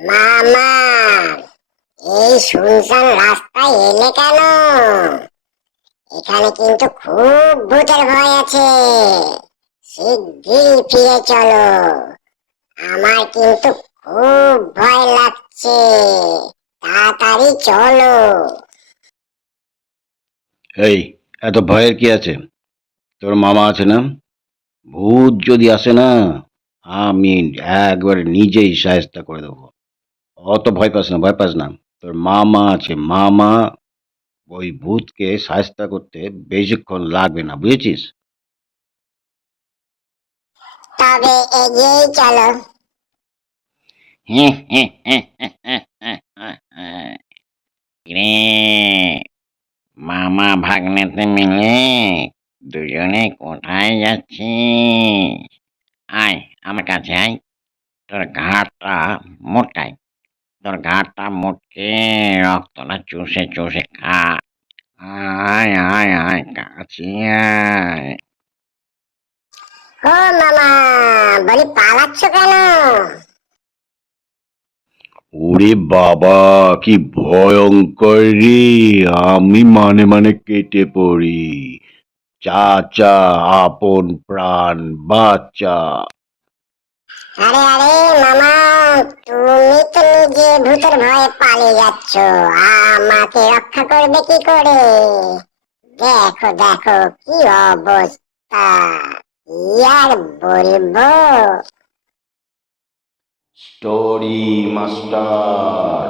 মামা, এই শুনশান রাস্তায় এলে কেন? এখানে কিন্তু খুব ভূতের ভয় আছে। শিগগিরই ফিরে চলো, আমার কিন্তু খুব ভয় লাগছে। তাড়াতাড়ি চলো। এই, এত ভয়ের কি আছে? তোর মামা আছে না? ভূত যদি আসে না, আমি একবারে নিজেই সাহেস্তা করে দেবো। অত ভয় পাস না, ভয় পাস না। তোর মামা আছে, মামা। ওই ভূতকে সাহেস্তা করতে বেশিক্ষণ লাগবে না, বুঝেছিস? তবে এগিয়েই চলো। রে, মামা ভাগ্নেতে মিলে দুজনে কোথায় যাচ্ছিস? আয় আমার কাছে আয়, তোর ঘাড়টা মোটকাই, তোর ঘাড়টা মোটকে রক্তটা চুষে চুষে খা। আয় আয় আয় কাছে আয়। ও মামা, বলি পালাচ্ছ কেন? ওরে বাবা, কি ভয়ঙ্কর রে! আমি মানে মানে কেটে পড়ি। চাচা, আপন প্রাণ বাচ্চা। আরে আরে মামা, তুমি তো নিজে ভূতের ভয়ে পালিয়ে যাচ্ছ, আমাকে রক্ষা করবে কি করে? দেখো দেখো কি অবস্থা, কি আর বলবো। Story master.